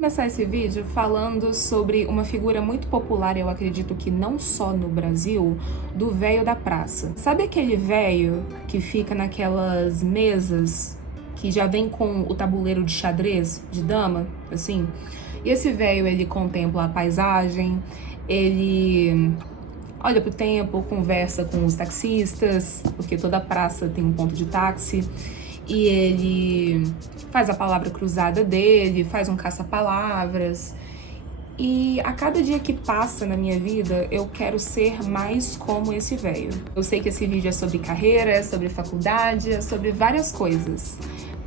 Começar esse vídeo falando sobre uma figura muito popular, eu acredito que não só no Brasil, do véio da praça. Sabe aquele véio que fica naquelas mesas que já vem com o tabuleiro de xadrez, de dama, assim? E esse véio, ele contempla a paisagem, ele olha pro tempo, conversa com os taxistas, porque toda praça tem um ponto de táxi, e ele faz a palavra cruzada dele, faz um caça-palavras. E a cada dia que passa na minha vida, eu quero ser mais como esse velho. Eu sei que esse vídeo é sobre carreira, é sobre faculdade, é sobre várias coisas,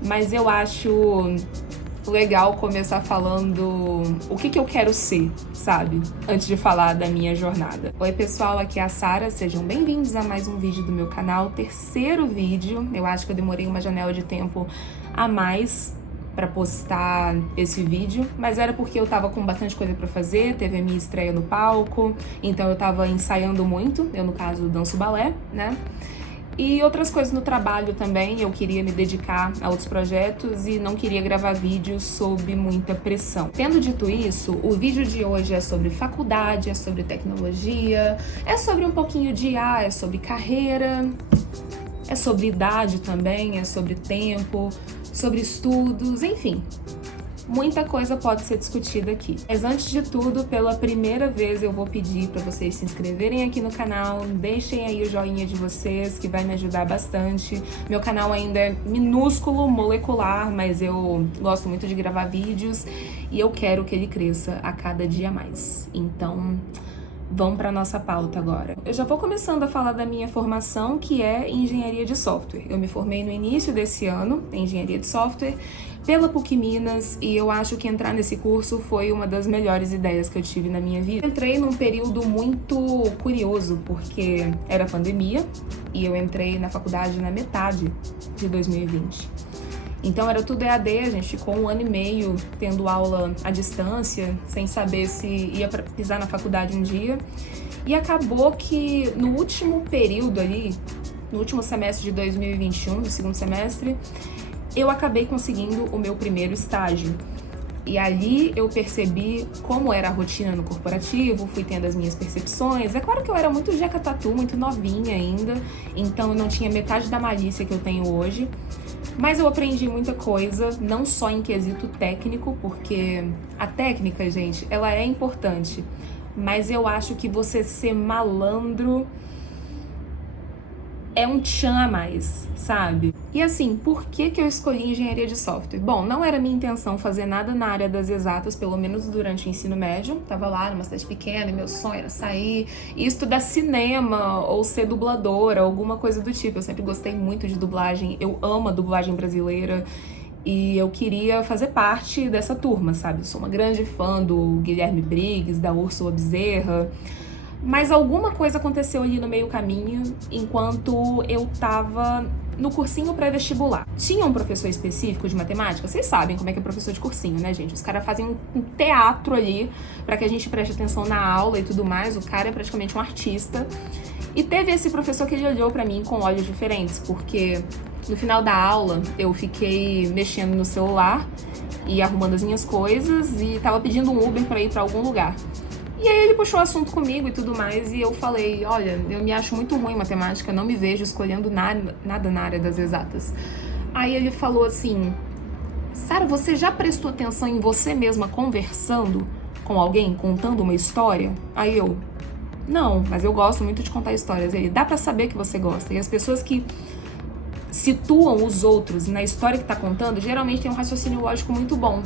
mas eu acho legal começar falando o que eu quero ser, sabe? Antes de falar da minha jornada. Oi pessoal, aqui é a Sara, sejam bem-vindos a mais um vídeo do meu canal, terceiro vídeo. Eu acho que eu demorei uma janela de tempo a mais pra postar esse vídeo, mas era porque eu tava com bastante coisa pra fazer, teve a minha estreia no palco, então eu tava ensaiando muito, eu no caso danço balé, né? E outras coisas no trabalho também, eu queria me dedicar a outros projetos e não queria gravar vídeos sob muita pressão. Tendo dito isso, o vídeo de hoje é sobre faculdade, é sobre tecnologia, é sobre um pouquinho de IA, é sobre carreira, é sobre idade também, é sobre tempo, sobre estudos, enfim. Muita coisa pode ser discutida aqui. Mas antes de tudo, pela primeira vez eu vou pedir para vocês se inscreverem aqui no canal, deixem aí o joinha de vocês, que vai me ajudar bastante. Meu canal ainda é minúsculo, molecular, mas eu gosto muito de gravar vídeos e eu quero que ele cresça a cada dia mais. Então, vamos para nossa pauta agora. Eu já vou começando a falar da minha formação, que é engenharia de software. Eu me formei no início desse ano em engenharia de software pela PUC Minas e eu acho que entrar nesse curso foi uma das melhores ideias que eu tive na minha vida. Entrei num período muito curioso, porque era pandemia e eu entrei na faculdade na metade de 2020. Então era tudo EAD, a gente ficou 1 ano e meio tendo aula à distância, sem saber se ia pisar na faculdade um dia. E acabou que no último período ali, no último semestre de 2021, no segundo semestre, eu acabei conseguindo o meu primeiro estágio. E ali eu percebi como era a rotina no corporativo, fui tendo as minhas percepções. É claro que eu era muito jeca tatu, muito novinha ainda, então eu não tinha metade da malícia que eu tenho hoje. Mas eu aprendi muita coisa, não só em quesito técnico, porque a técnica, gente, ela é importante. Mas eu acho que você ser malandro é um tchan a mais, sabe? E assim, por que eu escolhi engenharia de software? Bom, não era minha intenção fazer nada na área das exatas, pelo menos durante o ensino médio. Tava lá numa cidade pequena e meu sonho era sair e estudar cinema ou ser dubladora, alguma coisa do tipo. Eu sempre gostei muito de dublagem, eu amo a dublagem brasileira. E eu queria fazer parte dessa turma, sabe? Eu sou uma grande fã do Guilherme Briggs, da Úrsula Bezerra. Mas alguma coisa aconteceu ali no meio caminho, enquanto eu tava no cursinho pré-vestibular. Tinha um professor específico de matemática, vocês sabem como é que é professor de cursinho, né, gente? Os caras fazem um teatro ali pra que a gente preste atenção na aula e tudo mais, o cara é praticamente um artista. E teve esse professor que ele olhou pra mim com olhos diferentes, porque no final da aula eu fiquei mexendo no celular e arrumando as minhas coisas e tava pedindo um Uber pra ir pra algum lugar. E aí ele puxou o assunto comigo e tudo mais, e eu falei, olha, eu me acho muito ruim em matemática, não me vejo escolhendo nada na área das exatas. Aí ele falou assim, Sara, você já prestou atenção em você mesma conversando com alguém, contando uma história? Aí eu, não, mas eu gosto muito de contar histórias. Ele, dá pra saber que você gosta. E as pessoas que situam os outros na história que tá contando, geralmente tem um raciocínio lógico muito bom.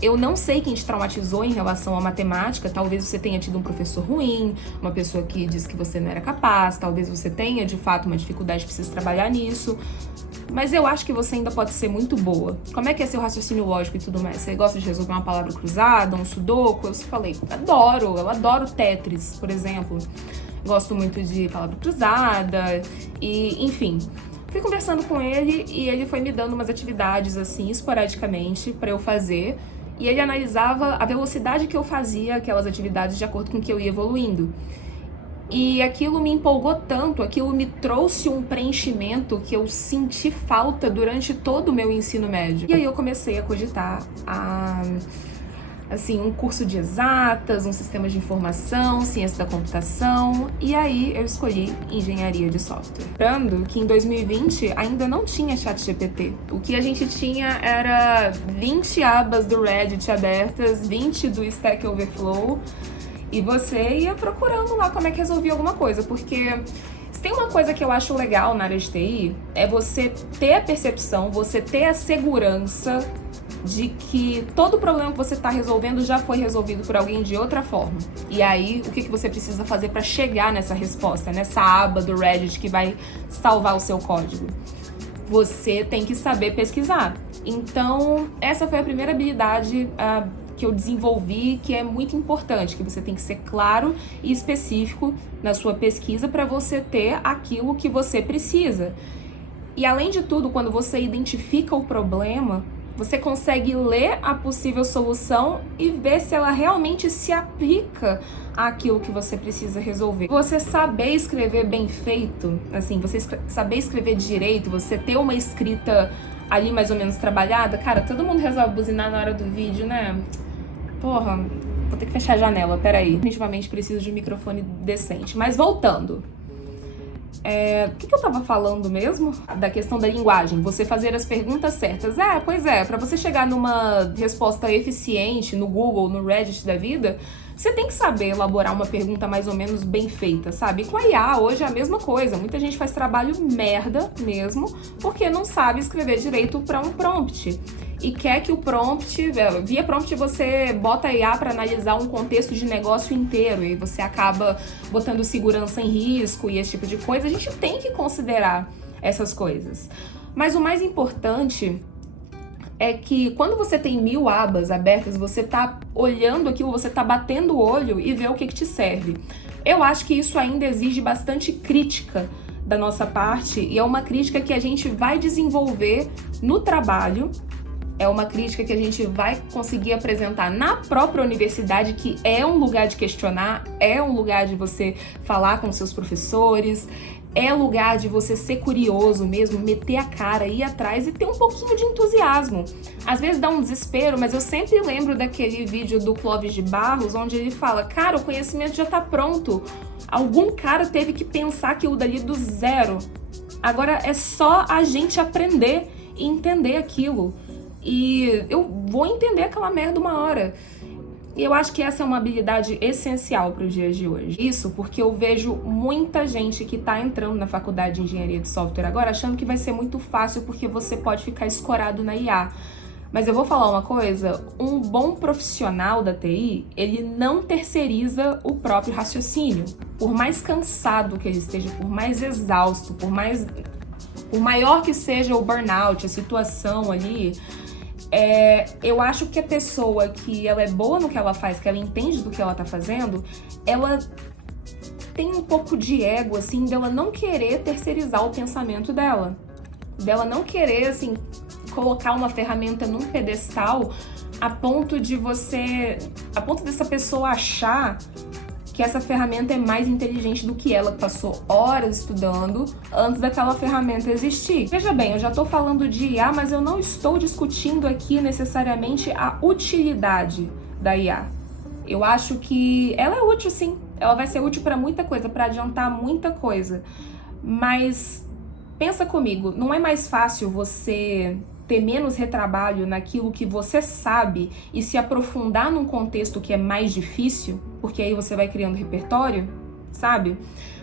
Eu não sei quem te traumatizou em relação à matemática, talvez você tenha tido um professor ruim, uma pessoa que disse que você não era capaz, talvez você tenha, de fato, uma dificuldade e precise trabalhar nisso, mas eu acho que você ainda pode ser muito boa. Como é que é seu raciocínio lógico e tudo mais? Você gosta de resolver uma palavra cruzada, um sudoku? Eu falei, eu adoro Tetris, por exemplo. Gosto muito de palavra cruzada e, enfim... Fui conversando com ele e ele foi me dando umas atividades, assim, esporadicamente, pra eu fazer. E ele analisava a velocidade que eu fazia aquelas atividades de acordo com que eu ia evoluindo. E aquilo me empolgou tanto, aquilo me trouxe um preenchimento que eu senti falta durante todo o meu ensino médio. E aí eu comecei a cogitar assim, um curso de exatas, um sistema de informação, ciência da computação, e aí eu escolhi engenharia de software. Lembrando que em 2020 ainda não tinha ChatGPT. O que a gente tinha era 20 abas do Reddit abertas, 20 do Stack Overflow, e você ia procurando lá como é que resolvia alguma coisa, porque se tem uma coisa que eu acho legal na área de TI, é você ter a percepção, você ter a segurança de que todo problema que você está resolvendo já foi resolvido por alguém de outra forma. E aí, o que você precisa fazer para chegar nessa resposta, nessa aba do Reddit que vai salvar o seu código? Você tem que saber pesquisar. Então, essa foi a primeira habilidade que eu desenvolvi, que é muito importante, que você tem que ser claro e específico na sua pesquisa para você ter aquilo que você precisa. E além de tudo, quando você identifica o problema, você consegue ler a possível solução e ver se ela realmente se aplica àquilo que você precisa resolver. Você saber escrever bem feito, assim, você saber escrever direito, você ter uma escrita ali mais ou menos trabalhada, cara, todo mundo resolve buzinar na hora do vídeo, né? Porra, vou ter que fechar a janela, peraí. Definitivamente preciso de um microfone decente. Mas voltando. O que eu tava falando mesmo? Da questão da linguagem, você fazer as perguntas certas. Pois é, pra você chegar numa resposta eficiente no Google, no Reddit da vida, você tem que saber elaborar uma pergunta mais ou menos bem feita, sabe? Com a IA hoje é a mesma coisa, muita gente faz trabalho merda mesmo, porque não sabe escrever direito pra um prompt. E quer que o prompt, via prompt você bota a IA para analisar um contexto de negócio inteiro e você acaba botando segurança em risco e esse tipo de coisa. A gente tem que considerar essas coisas. Mas o mais importante é que quando você tem 1000 abas abertas, você tá olhando aquilo, você tá batendo o olho e vê o que te serve. Eu acho que isso ainda exige bastante crítica da nossa parte e é uma crítica que a gente vai desenvolver no trabalho. É uma crítica que a gente vai conseguir apresentar na própria universidade, que é um lugar de questionar, é um lugar de você falar com seus professores, é lugar de você ser curioso mesmo, meter a cara, ir atrás e ter um pouquinho de entusiasmo. Às vezes dá um desespero, mas eu sempre lembro daquele vídeo do Clóvis de Barros, onde ele fala, cara, o conhecimento já tá pronto. Algum cara teve que pensar aquilo dali do zero. Agora é só a gente aprender e entender aquilo. E eu vou entender aquela merda uma hora. E eu acho que essa é uma habilidade essencial para os dias de hoje. Isso porque eu vejo muita gente que tá entrando na faculdade de engenharia de software agora achando que vai ser muito fácil porque você pode ficar escorado na IA. Mas eu vou falar uma coisa, um bom profissional da TI, ele não terceiriza o próprio raciocínio. Por mais cansado que ele esteja, por mais exausto, por maior que seja o burnout, a situação ali, eu acho que a pessoa que ela é boa no que ela faz, que ela entende do que ela tá fazendo, ela tem um pouco de ego, assim, dela não querer terceirizar o pensamento dela. Dela não querer, assim, colocar uma ferramenta num pedestal a ponto dessa pessoa achar que essa ferramenta é mais inteligente do que ela, que passou horas estudando antes daquela ferramenta existir. Veja bem, eu já estou falando de IA, mas eu não estou discutindo aqui necessariamente a utilidade da IA. Eu acho que ela é útil, sim. Ela vai ser útil para muita coisa, para adiantar muita coisa. Mas pensa comigo, não é mais fácil você ter menos retrabalho naquilo que você sabe e se aprofundar num contexto que é mais difícil, porque aí você vai criando repertório, sabe?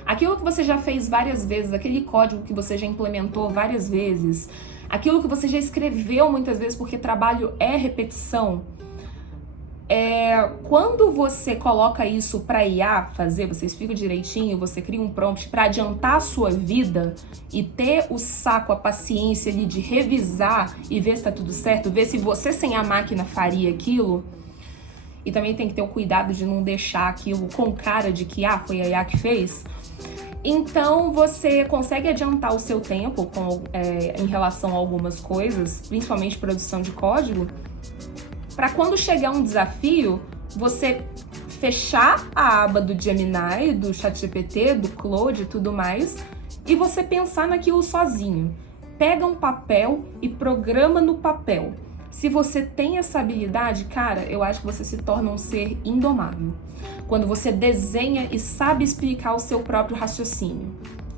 Aquilo que você já fez várias vezes, aquele código que você já implementou várias vezes, aquilo que você já escreveu muitas vezes, porque trabalho é repetição. Quando você coloca isso para IA fazer, você explica direitinho, você cria um prompt para adiantar a sua vida e ter o saco, a paciência ali de revisar e ver se tá tudo certo, ver se você sem a máquina faria aquilo. E também tem que ter o cuidado de não deixar aquilo com cara de que foi a IA que fez. Então você consegue adiantar o seu tempo em relação a algumas coisas, principalmente produção de código, para quando chegar um desafio, você fechar a aba do Gemini, do ChatGPT, do Claude e tudo mais, e você pensar naquilo sozinho. Pega um papel e programa no papel. Se você tem essa habilidade, cara, eu acho que você se torna um ser indomável. Quando você desenha e sabe explicar o seu próprio raciocínio,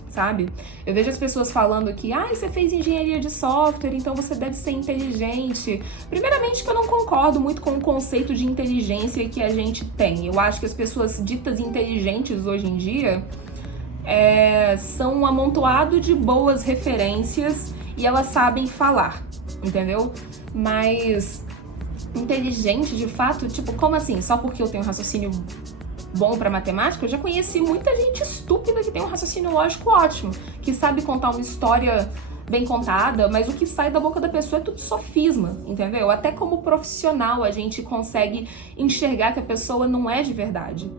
sabe? Eu vejo as pessoas falando que, você fez engenharia de software, então você deve ser inteligente. Primeiramente que eu não concordo muito com o conceito de inteligência que a gente tem. Eu acho que as pessoas ditas inteligentes hoje em dia são um amontoado de boas referências e elas sabem falar, entendeu? Mas inteligente, de fato, tipo, como assim? Só porque eu tenho raciocínio bom pra matemática? Eu já conheci muita gente estúpida que tem um raciocínio lógico ótimo, que sabe contar uma história bem contada, mas o que sai da boca da pessoa é tudo sofisma, entendeu? Até como profissional a gente consegue enxergar que a pessoa não é de verdade,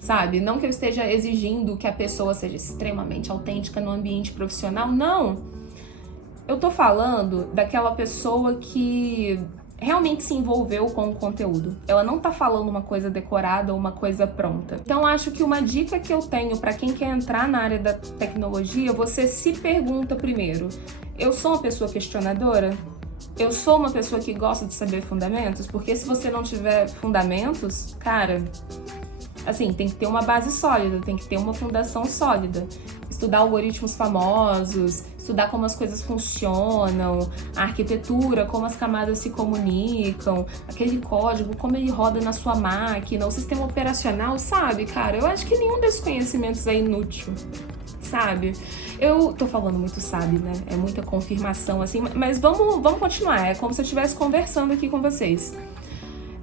sabe? Não que eu esteja exigindo que a pessoa seja extremamente autêntica no ambiente profissional, não. Eu tô falando daquela pessoa que realmente se envolveu com o conteúdo. Ela não tá falando uma coisa decorada ou uma coisa pronta. Então, acho que uma dica que eu tenho pra quem quer entrar na área da tecnologia, você se pergunta primeiro: eu sou uma pessoa questionadora? Eu sou uma pessoa que gosta de saber fundamentos? Porque se você não tiver fundamentos, cara, assim, tem que ter uma base sólida, tem que ter uma fundação sólida. Estudar algoritmos famosos, estudar como as coisas funcionam, a arquitetura, como as camadas se comunicam, aquele código, como ele roda na sua máquina, o sistema operacional, sabe, cara? Eu acho que nenhum desses conhecimentos é inútil, sabe? Eu tô falando muito sabe, né? É muita confirmação, assim, mas vamos continuar. É como se eu estivesse conversando aqui com vocês.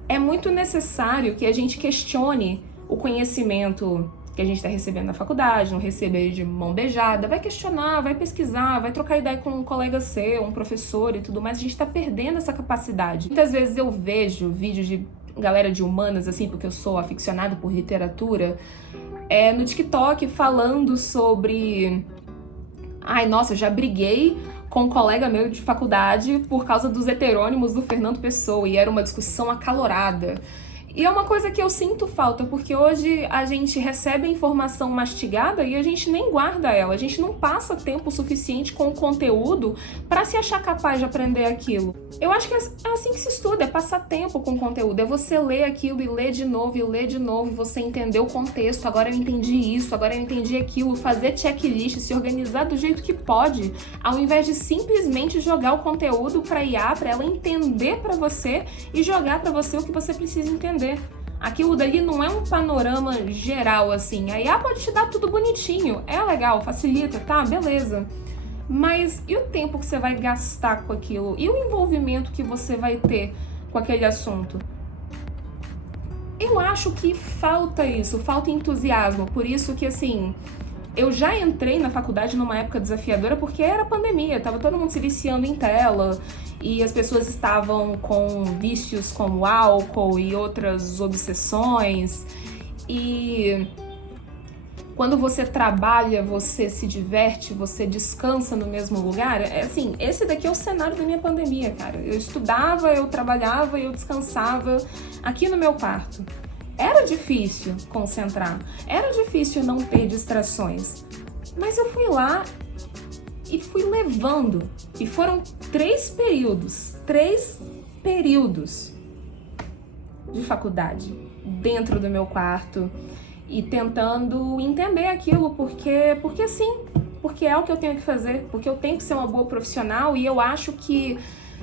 É muito necessário que a gente questione o conhecimento que a gente está recebendo na faculdade, não receba ele de mão beijada, vai questionar, vai pesquisar, vai trocar ideia com um colega seu, um professor e tudo mais. A gente está perdendo essa capacidade. Muitas vezes eu vejo vídeos de galera de humanas, assim, porque eu sou aficionada por literatura, no TikTok falando sobre... Ai, nossa, eu já briguei com um colega meu de faculdade por causa dos heterônimos do Fernando Pessoa, e era uma discussão acalorada. E é uma coisa que eu sinto falta, porque hoje a gente recebe a informação mastigada e a gente nem guarda ela, a gente não passa tempo suficiente com o conteúdo para se achar capaz de aprender aquilo. Eu acho que é assim que se estuda, é passar tempo com o conteúdo, é você ler aquilo e ler de novo, e você entender o contexto, agora eu entendi isso, agora eu entendi aquilo, fazer checklist, se organizar do jeito que pode, ao invés de simplesmente jogar o conteúdo para IA, para ela entender para você e jogar para você o que você precisa entender. Aquilo dali não é um panorama geral, assim. A IA pode te dar tudo bonitinho, é legal, facilita, tá? Beleza. Mas e o tempo que você vai gastar com aquilo? E o envolvimento que você vai ter com aquele assunto? Eu acho que falta isso, falta entusiasmo. Por isso que, assim, eu já entrei na faculdade numa época desafiadora porque era pandemia, tava todo mundo se viciando em tela e as pessoas estavam com vícios como álcool e outras obsessões. E quando você trabalha, você se diverte, você descansa no mesmo lugar, assim, esse daqui é o cenário da minha pandemia, cara. Eu estudava, eu trabalhava e eu descansava aqui no meu quarto. Era difícil concentrar, era difícil não ter distrações, mas eu fui lá e fui levando. E foram 3 períodos de faculdade dentro do meu quarto e tentando entender aquilo, porque sim, porque é o que eu tenho que fazer, porque eu tenho que ser uma boa profissional. E eu acho que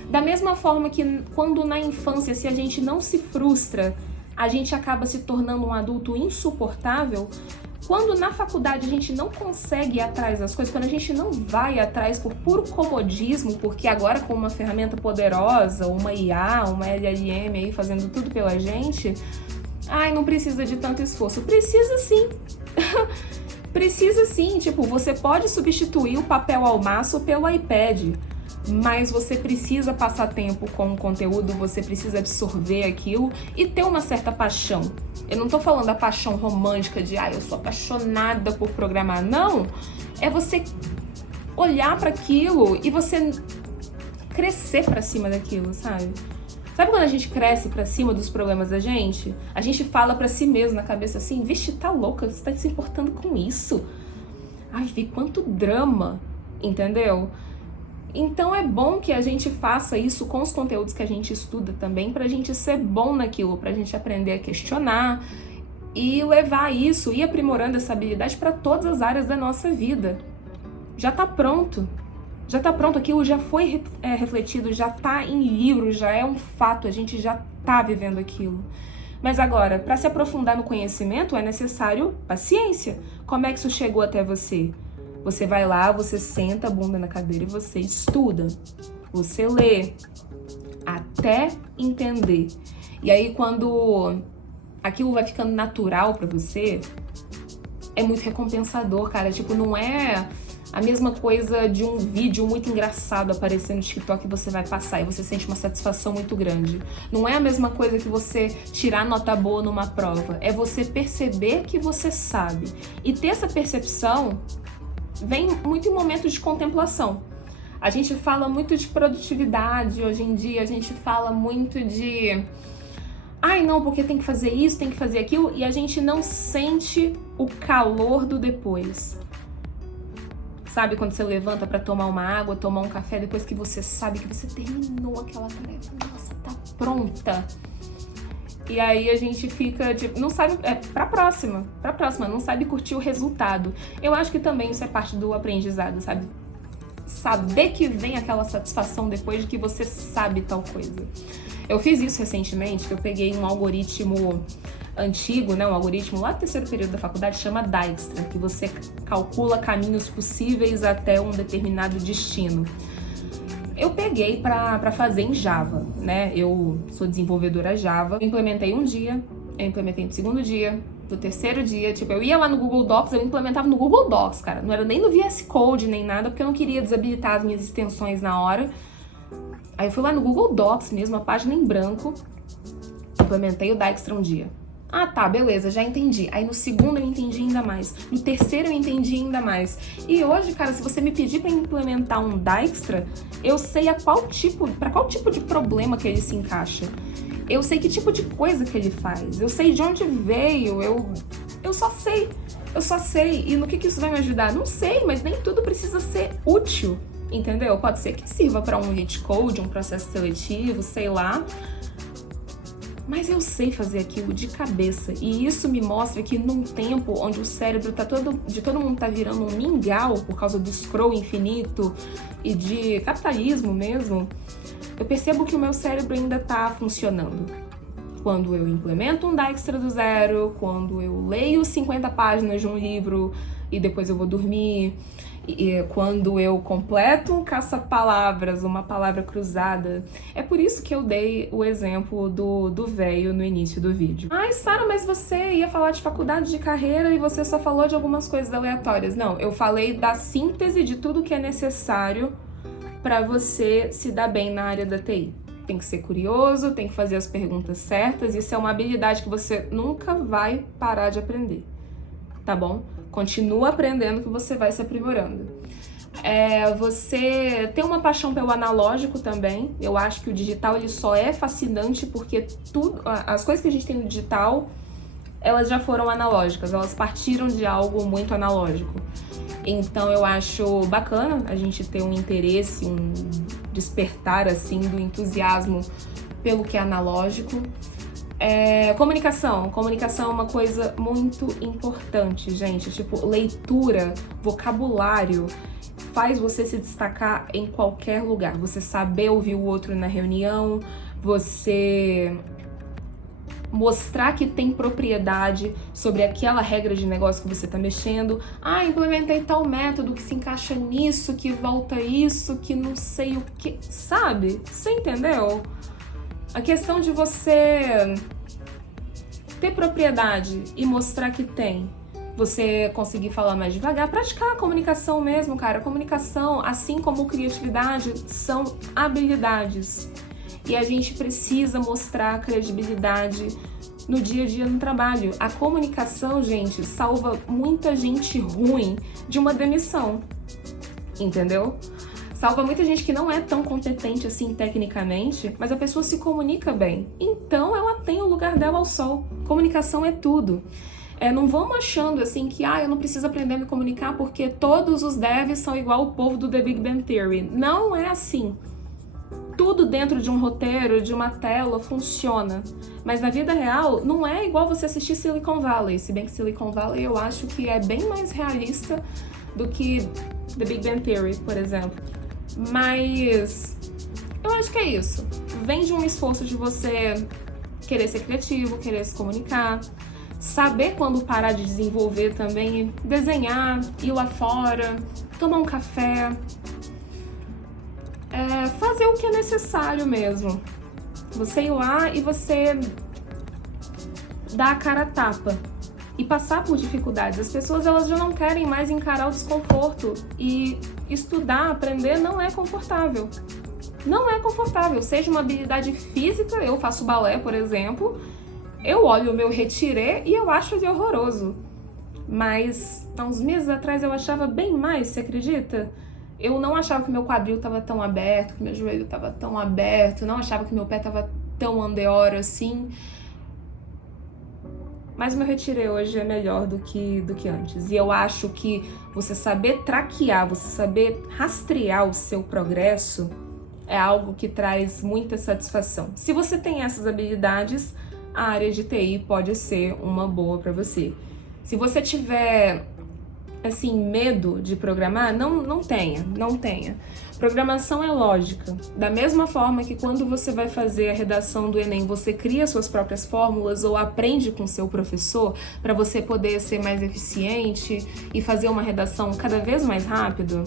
da mesma forma que quando na infância, se a gente não se frustra, a gente acaba se tornando um adulto insuportável, quando na faculdade a gente não consegue ir atrás das coisas, quando a gente não vai atrás por puro comodismo, porque agora com uma ferramenta poderosa, uma IA, uma LLM aí fazendo tudo pela gente, não precisa de tanto esforço. Precisa sim. Precisa sim, tipo, você pode substituir o papel ao maço pelo iPad, mas você precisa passar tempo com o conteúdo, você precisa absorver aquilo e ter uma certa paixão. Eu não tô falando da paixão romântica de, eu sou apaixonada por programar. Não, é você olhar para aquilo e você crescer para cima daquilo, sabe? Sabe quando a gente cresce pra cima dos problemas da gente? A gente fala pra si mesmo na cabeça assim, vixe, tá louca, você tá se importando com isso? Ai, vi quanto drama, entendeu? Então é bom que a gente faça isso com os conteúdos que a gente estuda também, pra gente ser bom naquilo, pra gente aprender a questionar e levar isso e aprimorando essa habilidade para todas as áreas da nossa vida. Já tá pronto. Já tá pronto, aquilo já foi refletido, já tá em livro, já é um fato, a gente já tá vivendo aquilo. Mas agora, para se aprofundar no conhecimento, é necessário paciência. Como é que isso chegou até você? Você vai lá, você senta a bunda na cadeira e você estuda. Você lê até entender. E aí, quando aquilo vai ficando natural para você, é muito recompensador, cara. Tipo, não é a mesma coisa de um vídeo muito engraçado aparecer no TikTok que você vai passar e você sente uma satisfação muito grande. Não é a mesma coisa que você tirar nota boa numa prova. É você perceber que você sabe. E ter essa percepção vem muito em momentos de contemplação. A gente fala muito de produtividade hoje em dia, a gente fala muito de... Ai, não, porque tem que fazer isso, tem que fazer aquilo, e a gente não sente o calor do depois. Sabe quando você levanta pra tomar uma água, tomar um café, depois que você sabe que você terminou aquela tarefa, nossa, tá pronta. E aí a gente fica, tipo, não sabe, pra próxima, não sabe curtir o resultado. Eu acho que também isso é parte do aprendizado, sabe? Saber que vem aquela satisfação depois de que você sabe tal coisa. Eu fiz isso recentemente, que eu peguei um algoritmo antigo, né, um algoritmo lá do terceiro período da faculdade, chama Dijkstra, que você calcula caminhos possíveis até um determinado destino. Eu peguei pra fazer em Java, né, eu sou desenvolvedora Java, eu implementei um dia, eu implementei no segundo dia, no terceiro dia, tipo, eu ia lá no Google Docs, eu implementava no Google Docs, cara, não era nem no VS Code, nem nada, porque eu não queria desabilitar as minhas extensões na hora. Aí eu fui lá no Google Docs mesmo, a página em branco, implementei o Dijkstra um dia. Ah, tá, beleza, já entendi. Aí no segundo eu entendi ainda mais. No terceiro eu entendi ainda mais. E hoje, cara, se você me pedir pra implementar um Dijkstra, eu sei pra qual tipo de problema que ele se encaixa. Eu sei que tipo de coisa que ele faz. Eu sei de onde veio, eu só sei. Eu só sei. E no que isso vai me ajudar? Não sei, mas nem tudo precisa ser útil, entendeu? Pode ser que sirva pra um hit code, um processo seletivo, sei lá. Mas eu sei fazer aquilo de cabeça, e isso me mostra que num tempo onde o cérebro de todo mundo tá virando um mingau por causa do scroll infinito e de capitalismo mesmo, eu percebo que o meu cérebro ainda tá funcionando. Quando eu implemento um Dijkstra do zero, quando eu leio 50 páginas de um livro e depois eu vou dormir, e quando eu completo um caça-palavras, uma palavra cruzada. É por isso que eu dei o exemplo do véio no início do vídeo. Ai, Sara, mas você ia falar de faculdade de carreira e você só falou de algumas coisas aleatórias. Não, eu falei da síntese de tudo que é necessário para você se dar bem na área da TI. Tem que ser curioso, tem que fazer as perguntas certas, isso é uma habilidade que você nunca vai parar de aprender, tá bom? Continua aprendendo que você vai se aprimorando. Você tem uma paixão pelo analógico também. Eu acho que o digital ele só é fascinante porque as coisas que a gente tem no digital, elas já foram analógicas, elas partiram de algo muito analógico. Então eu acho bacana a gente ter um interesse, um despertar assim do entusiasmo pelo que é analógico. Comunicação é uma coisa muito importante, gente. Tipo, leitura, vocabulário, faz você se destacar em qualquer lugar. Você saber ouvir o outro na reunião, você mostrar que tem propriedade sobre aquela regra de negócio que você tá mexendo. Ah, implementei tal método que se encaixa nisso, que volta isso, que não sei o que, sabe? Você entendeu? A questão de você ter propriedade e mostrar que tem, você conseguir falar mais devagar, praticar a comunicação mesmo, cara. A comunicação, assim como criatividade, são habilidades. E a gente precisa mostrar credibilidade no dia a dia no trabalho. A comunicação, gente, salva muita gente ruim de uma demissão, entendeu? Salva muita gente que não é tão competente assim tecnicamente, mas a pessoa se comunica bem. Então ela tem o lugar dela ao sol. Comunicação é tudo. Não vamos achando assim que eu não preciso aprender a me comunicar porque todos os devs são igual o povo do The Big Bang Theory. Não é assim. Tudo dentro de um roteiro, de uma tela, funciona. Mas na vida real, não é igual você assistir Silicon Valley. Se bem que Silicon Valley eu acho que é bem mais realista do que The Big Bang Theory, por exemplo. Mas eu acho que é isso. Vem de um esforço de você querer ser criativo, querer se comunicar, saber quando parar de desenvolver também, desenhar, ir lá fora, tomar um café, fazer o que é necessário mesmo. Você ir lá e você dar a cara a tapa e passar por dificuldades. As pessoas elas já não querem mais encarar o desconforto e estudar, aprender não é confortável. Não é confortável, seja uma habilidade física, eu faço balé, por exemplo, eu olho o meu retiré e eu acho ele horroroso. Mas há uns meses atrás eu achava bem mais, você acredita? Eu não achava que meu quadril estava tão aberto, que meu joelho estava tão aberto, não achava que meu pé estava tão andeoro assim. Mas o meu retiré hoje é melhor do que antes. E eu acho que você saber traquear, você saber rastrear o seu progresso é algo que traz muita satisfação. Se você tem essas habilidades, a área de TI pode ser uma boa para você. Se você tiver, assim, medo de programar, não tenha. Programação é lógica. Da mesma forma que quando você vai fazer a redação do Enem, você cria suas próprias fórmulas ou aprende com seu professor para você poder ser mais eficiente e fazer uma redação cada vez mais rápido.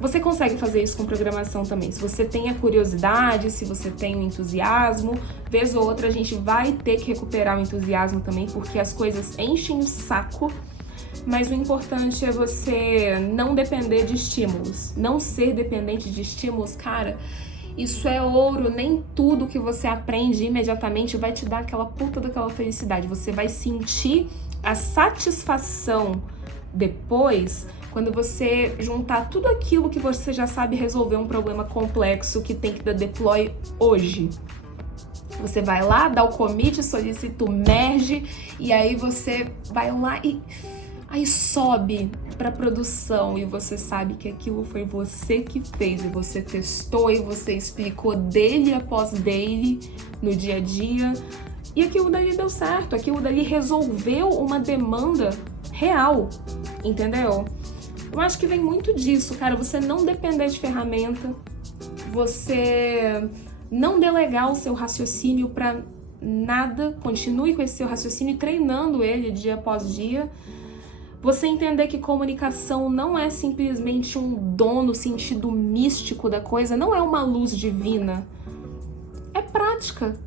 Você consegue fazer isso com programação também. Se você tem a curiosidade, se você tem o entusiasmo, vez ou outra a gente vai ter que recuperar o entusiasmo também, porque as coisas enchem o saco, mas o importante é você não depender de estímulos, não ser dependente de estímulos, cara. Isso é ouro, nem tudo que você aprende imediatamente vai te dar aquela puta daquela felicidade. Você vai sentir a satisfação depois quando você juntar tudo aquilo que você já sabe resolver um problema complexo que tem que dar deploy hoje. Você vai lá, dá o commit, solicita o merge e aí você vai lá e aí sobe para produção e você sabe que aquilo foi você que fez e você testou e você explicou daily após daily no dia a dia e aquilo dali deu certo, aquilo dali resolveu uma demanda real, entendeu? Eu acho que vem muito disso, cara, você não depender de ferramenta, você não delegar o seu raciocínio para nada, continue com esse seu raciocínio treinando ele dia após dia. Você entender que comunicação não é simplesmente um dom no sentido místico da coisa, não é uma luz divina. É prática.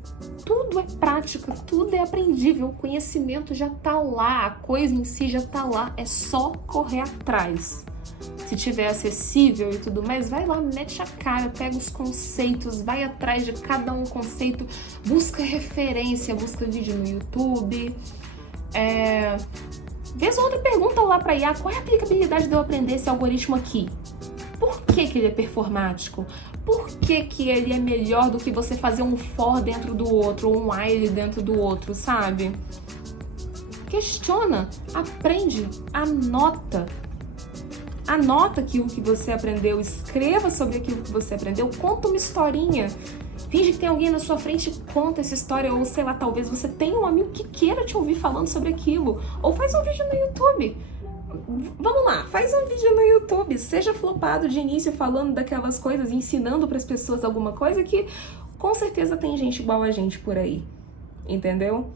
Tudo é prática, tudo é aprendível. O conhecimento já tá lá, a coisa em si já tá lá. É só correr atrás. Se tiver acessível e tudo mais, vai lá, mete a cara, pega os conceitos, vai atrás de cada um conceito, busca referência, busca vídeo no YouTube. Vez outra pergunta lá para IA, qual é a aplicabilidade de eu aprender esse algoritmo aqui? Por que ele é performático? Por que ele é melhor do que você fazer um for dentro do outro ou um while dentro do outro, sabe? Questiona, aprende, anota. Anota aquilo que você aprendeu, escreva sobre aquilo que você aprendeu, conta uma historinha. Finge que tem alguém na sua frente e conta essa história, ou sei lá, talvez você tenha um amigo que queira te ouvir falando sobre aquilo. Ou faz um vídeo no YouTube. Vamos lá, faz um vídeo no YouTube, seja flopado de início falando daquelas coisas, ensinando para as pessoas alguma coisa que com certeza tem gente igual a gente por aí, entendeu?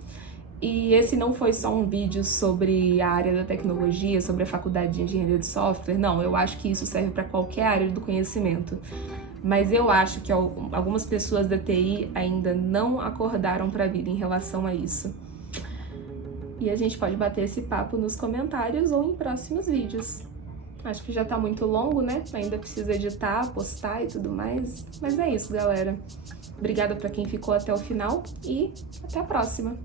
E esse não foi só um vídeo sobre a área da tecnologia, sobre a faculdade de engenharia de software, não, eu acho que isso serve para qualquer área do conhecimento. Mas eu acho que algumas pessoas da TI ainda não acordaram para a vida em relação a isso. E a gente pode bater esse papo nos comentários ou em próximos vídeos. Acho que já tá muito longo, né? Ainda precisa editar, postar e tudo mais. Mas é isso, galera. Obrigada para quem ficou até o final e até a próxima.